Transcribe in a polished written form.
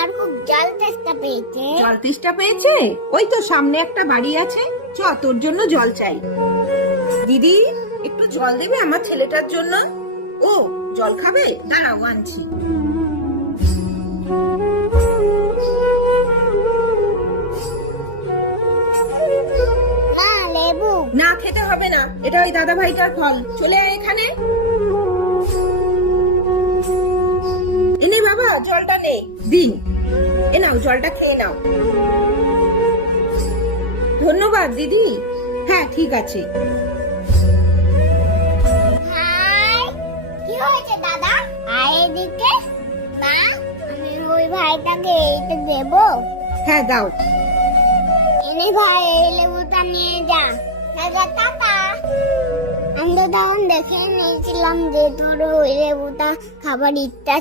আমার খুব জল তেষ্টা পেয়েছে। জল তেষ্টা পেয়েছে? ওই তো সামনে একটা বাড়ি আছে, চ তোর জন্য জল চাই। দিদি, একটু জল দেবে আমার ছেলেটার জন্য? ও জল খাবে, দাঁড়াও আনছি। না, লেবু। না, খেতে হবে না, এটা ওই দাদা ভাইটার ফল। চলে আয় এখানে। এনে বাবা, জলটা নে, দিন। এ নাও, জলটা খেয়ে নাও। ধন্যবাদ দিদি। হ্যাঁ ঠিক আছে। হাই, কি হয়েছে দাদা? আয় এদিকে। মা, আমি ওই ভাইটাকে এইটা দেবো? হ্যাঁ দাও। এনে ভাই, এই লেবুটা নিয়ে যা। দাদা টাটা। আমি তো তখন দেখে নিয়েছিলাম যে তোর ওই লেবুটা খাবার ইচ্ছা